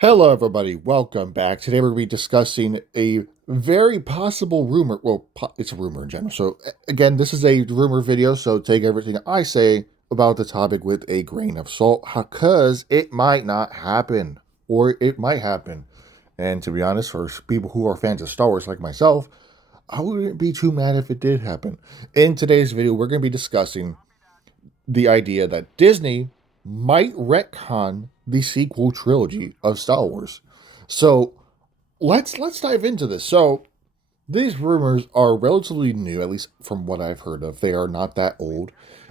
Hello, everybody. Welcome back. Today, we're going to be discussing a very possible rumor. Well, it's a rumor in general. So, again, this is a rumor video, so take everything I say about the topic with a grain of salt, because it might not happen, or it might happen. And to be honest, for people who are fans of Star Wars like myself, I wouldn't be too mad if it did happen. In today's video, we're going to be discussing the idea that Disney might retcon the sequel trilogy of Star Wars. So let's dive into this. So these rumors are relatively new, at least from what I've heard of. They are not that old.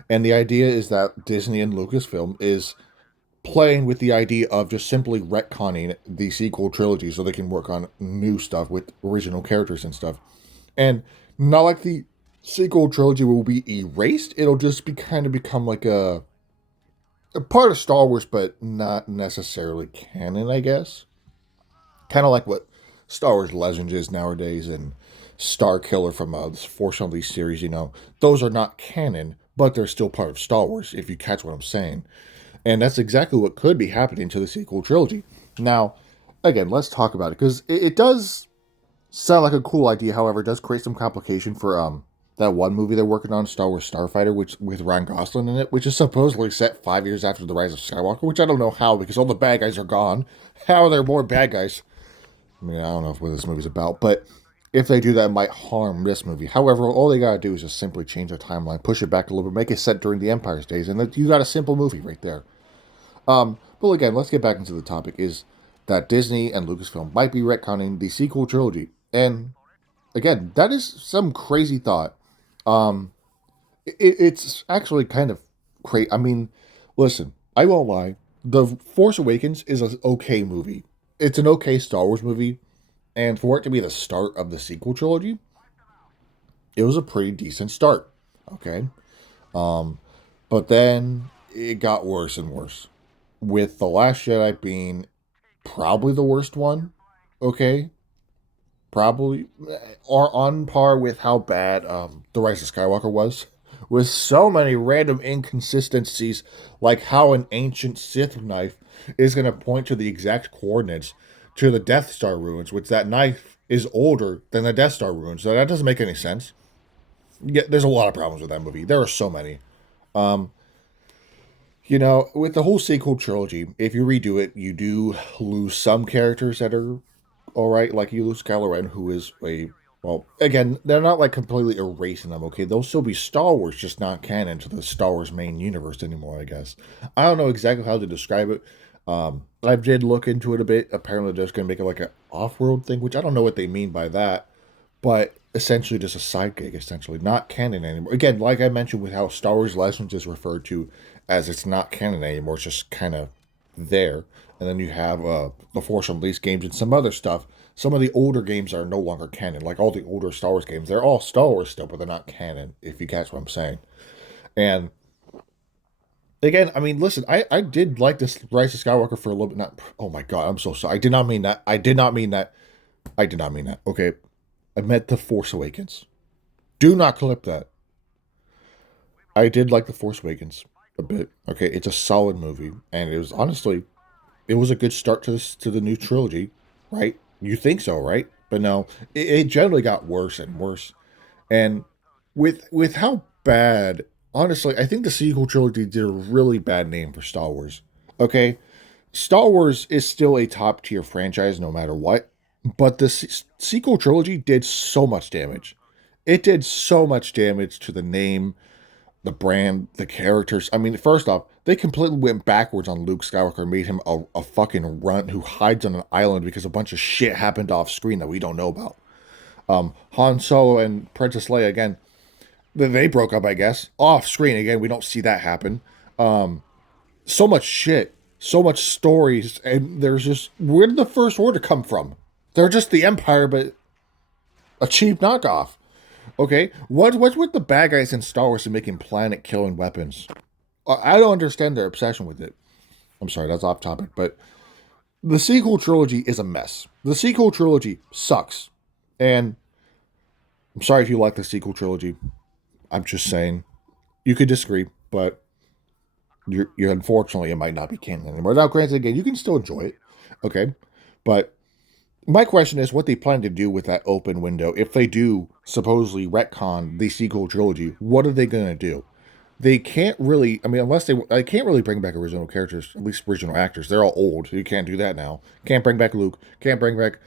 And the idea is that Disney and Lucasfilm is playing with the idea of just simply retconning the sequel trilogy so they can work on new stuff with original characters and stuff. And not like the sequel trilogy will be erased, it'll just be kind of become like a part of Star Wars, but not necessarily canon, I guess. Kind of like what Star Wars Legends is nowadays, and Star Killer from the Force Unleashed series. Those are not canon, but they're still part of Star Wars, if you catch what I'm saying. And that's exactly what could be happening to the sequel trilogy. Now, again, let's talk about it, because it does sound like a cool idea. However, it does create some complication for that one movie they're working on, Star Wars Starfighter, which with Ryan Gosling in it, which is supposedly set 5 years after the Rise of Skywalker. Which I don't know how, because all the bad guys are gone. How are there more bad guys? I mean, I don't know what this movie's about, but if they do that, it might harm this movie. However, all they gotta do is just simply change the timeline, push it back a little bit, make it set during the Empire's days, and you got a simple movie right there. But again, let's get back into the topic. Is that Disney and Lucasfilm might be retconning the sequel trilogy, and again, that is some crazy thought. Um, it's actually kind of crazy. I mean, listen, I won't lie. The Force Awakens is an okay movie. It's an okay Star Wars movie, and for it to be the start of the sequel trilogy, it was a pretty decent start. Okay, um, but then it got worse and worse, with the Last Jedi being probably the worst one. Okay, probably are on par with how bad the Rise of Skywalker was, with so many random inconsistencies, like how an ancient Sith knife is going to point to the exact coordinates to the Death Star ruins, which that knife is older than the Death Star ruins. So that doesn't make any sense. Yeah, there's a lot of problems with that movie. There are so many. Um, with the whole sequel trilogy, if you redo it, you do lose some characters that are all right. Like you lose Kylo Ren, who is well, again, they're not like completely erasing them. Okay, they'll still be Star Wars, just not canon to the Star Wars main universe anymore. I guess I don't know exactly how to describe it. I did look into it a bit. Apparently, they're just gonna make it like an off-world thing, which I don't know what they mean by that, but essentially just a side gig, essentially not canon anymore. Again, like I mentioned, with how Star Wars Legends is referred to as it's not canon anymore, it's just kind of there. And then you have the Force Unleashed games and some other stuff. Some of the older games are no longer canon, like all the older Star Wars games. They're all Star Wars still, but they're not canon, if you catch what I'm saying. And again, I mean, listen, I did like this Rise of Skywalker for a little bit. Not, oh my God, I'm so sorry. I did not mean that. I did not mean that. I did not mean that. Okay. I meant The Force Awakens. Do not clip that. I did like The Force Awakens a bit. Okay. It's a solid movie. And it was honestly, it was a good start to the new trilogy, right? You think so, right? But no, it generally got worse and worse. And with how bad, honestly, I think the sequel trilogy did a really bad name for Star Wars. Okay, Star Wars is still a top tier franchise no matter what, but the sequel trilogy did so much damage. It did so much damage to the name, the brand, the characters. I mean, first off, they completely went backwards on Luke Skywalker and made him a fucking runt who hides on an island because a bunch of shit happened off screen that we don't know about. Han Solo and Princess Leia, again, they broke up, I guess, off screen. Again, we don't see that happen. So much shit, so much stories, and there's just, where did the First Order come from? They're just the Empire, but a cheap knockoff. Okay, what's with the bad guys in Star Wars and making planet killing weapons? I don't understand their obsession with it. I'm sorry, that's off topic, but the sequel trilogy is a mess. The sequel trilogy sucks, and I'm sorry if you like the sequel trilogy. I'm just saying, you could disagree, but you're unfortunately it might not be canon anymore. Now, granted, again, you can still enjoy it. Okay, but my question is what they plan to do with that open window. If they do supposedly retcon the sequel trilogy, what are they going to do? They can't really, I mean, unless they can't really bring back original characters, at least original actors. They're all old. You can't do that now. Can't bring back Luke. Can't bring back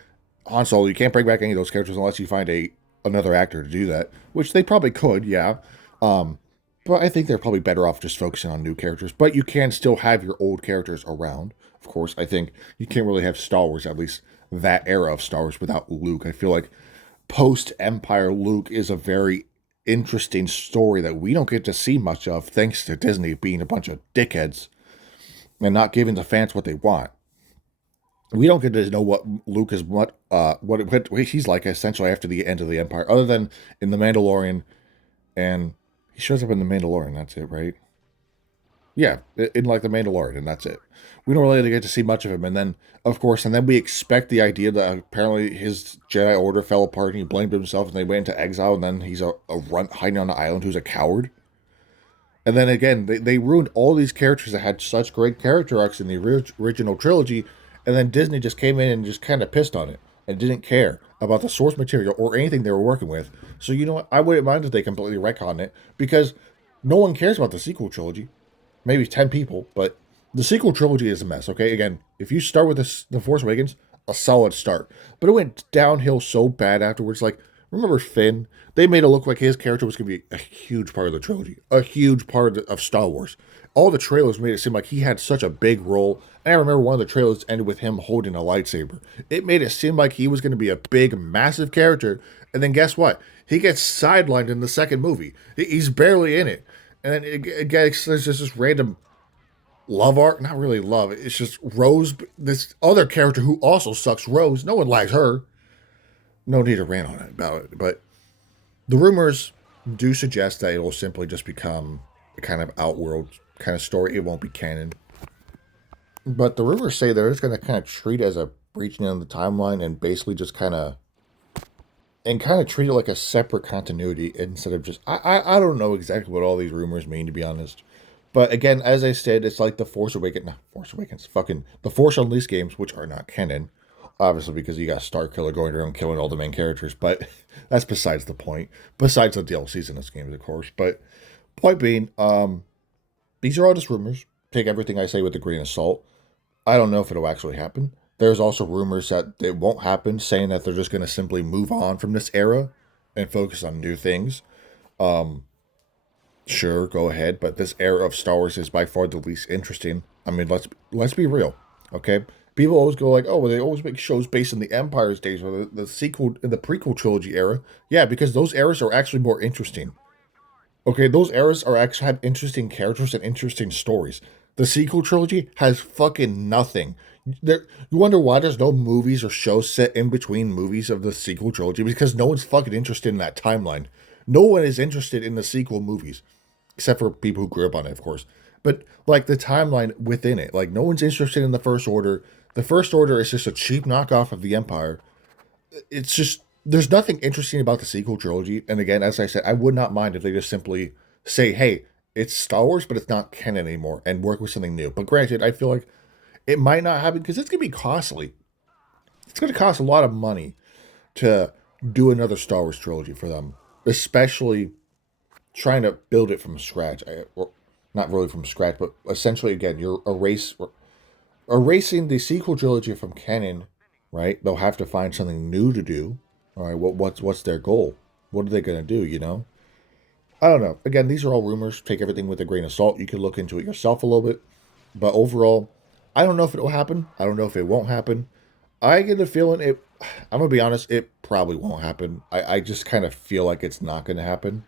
Han Solo. You can't bring back any of those characters unless you find another actor to do that, which they probably could, yeah. Um, but I think they're probably better off just focusing on new characters. But you can still have your old characters around. Of course, I think you can't really have Star Wars, at least that era of Star Wars, without Luke. I feel like post Empire Luke is a very interesting story that we don't get to see much of, thanks to Disney being a bunch of dickheads and not giving the fans what they want. We don't get to know what Luke is, what he's like essentially after the end of the Empire, other than in the Mandalorian, and he shows up in the Mandalorian. That's it, right? Yeah, in like the Mandalorian, and that's it. We don't really get to see much of him, and then of course, and then we expect the idea that apparently his Jedi Order fell apart, and he blamed himself, and they went into exile, and then he's a runt hiding on an island who's a coward. And then again, they ruined all these characters that had such great character arcs in the original trilogy, and then Disney just came in and just kind of pissed on it and didn't care about the source material or anything they were working with. So you know what? I wouldn't mind if they completely retconned it because no one cares about the sequel trilogy. Maybe 10 people, but the sequel trilogy is a mess, okay? Again, if you start with The Force Awakens, a solid start. But it went downhill so bad afterwards. Like, remember Finn? They made it look like his character was going to be a huge part of the trilogy, a huge part of Star Wars. All the trailers made it seem like he had such a big role. And I remember one of the trailers ended with him holding a lightsaber. It made it seem like he was going to be a big, massive character. And then guess what? He gets sidelined in the second movie. He's barely in it. And then it gets, there's just this random love arc. Not really love. It's just Rose, this other character who also sucks, Rose. No one likes her. No need to rant on it about it. But the rumors do suggest that it will simply just become a kind of outworld kind of story. It won't be canon. But the rumors say they're just going to kind of treat it as a breaching in the timeline and basically just kind of treat it like a separate continuity instead of just I don't know exactly what all these rumors mean, to be honest. But again, as I said, it's like the Force Awakens, fucking the Force Unleashed games, which are not canon, obviously because you got Starkiller going around killing all the main characters. But that's besides the point. Besides the DLCs in this game, of course. But point being, these are all just rumors. Take everything I say with a grain of salt. I don't know if it'll actually happen. There's also rumors that it won't happen, saying that they're just going to simply move on from this era and focus on new things. Um, sure, go ahead, but this era of Star Wars is by far the least interesting. I mean, let's be real, okay? People always go like, oh, well, they always make shows based in the Empire's days or the sequel in the prequel trilogy era. Yeah, because those eras are actually more interesting. Okay, those eras are actually have interesting characters and interesting stories. The sequel trilogy has fucking nothing. You wonder why there's no movies or shows set in between movies of the sequel trilogy? Because no one's fucking interested in that timeline. No one is interested in the sequel movies, except for people who grew up on it, of course. But like the timeline within it, like no one's interested in the First Order. The First Order is just a cheap knockoff of the Empire. It's just there's nothing interesting about the sequel trilogy. And again, as I said, I would not mind if they just simply say, "Hey, it's Star Wars, but it's not canon anymore," and work with something new. But granted, I feel like it might not happen because it's gonna be costly. It's gonna cost a lot of money to do another Star Wars trilogy for them, especially trying to build it from scratch. Or not really from scratch, but essentially, again, you're erasing the sequel trilogy from canon, right? They'll have to find something new to do. All right, what's their goal? What are they gonna do? You know, I don't know. Again, these are all rumors. Take everything with a grain of salt. You can look into it yourself a little bit, but overall, I don't know if it will happen. I don't know if it won't happen. I get the feeling it. I'm gonna be honest. It probably won't happen. I just kind of feel like it's not gonna happen.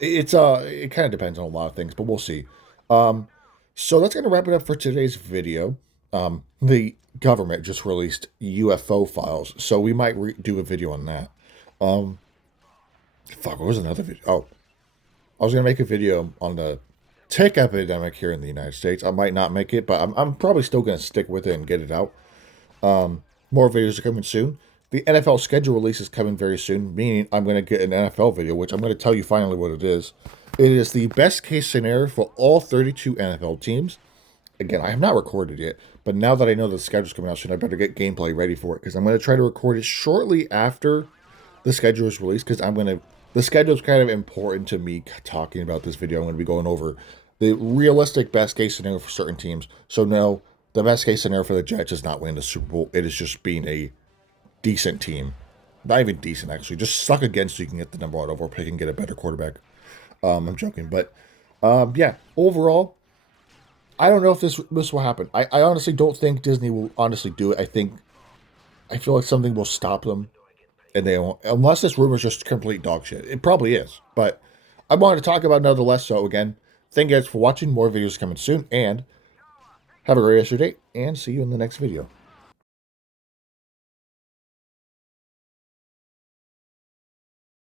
It kind of depends on a lot of things, but we'll see. Um, so that's gonna wrap it up for today's video. The government just released UFO files, so we might do a video on that. Um, fuck, what was another video? Oh, I was gonna make a video on the tech epidemic here in the United States. I might not make it, but I'm probably still gonna stick with it and get it out. More videos are coming soon. The NFL schedule release is coming very soon, meaning I'm going to get an NFL video, which I'm going to tell you finally what it is. It is the best case scenario for all 32 NFL teams. Again, I have not recorded yet, But now that I know the schedule's coming out soon, I better get gameplay ready for it, because I'm going to try to record it shortly after the schedule is released, because the schedule is kind of important to me talking about this video. I'm going to be going over the realistic best case scenario for certain teams. So no, the best case scenario for the Jets is not winning the Super Bowl. It is just being a decent team. Not even decent, actually. Just suck again so you can get the number one overall pick and get a better quarterback. I'm joking. But, yeah, overall, I don't know if this will happen. I honestly don't think Disney will honestly do it. I feel like something will stop them. And they won't, unless this rumor is just complete dog shit. It probably is. But I wanted to talk about it nonetheless. So, again, thank you guys for watching. More videos coming soon. And have a great rest of your day. And see you in the next video.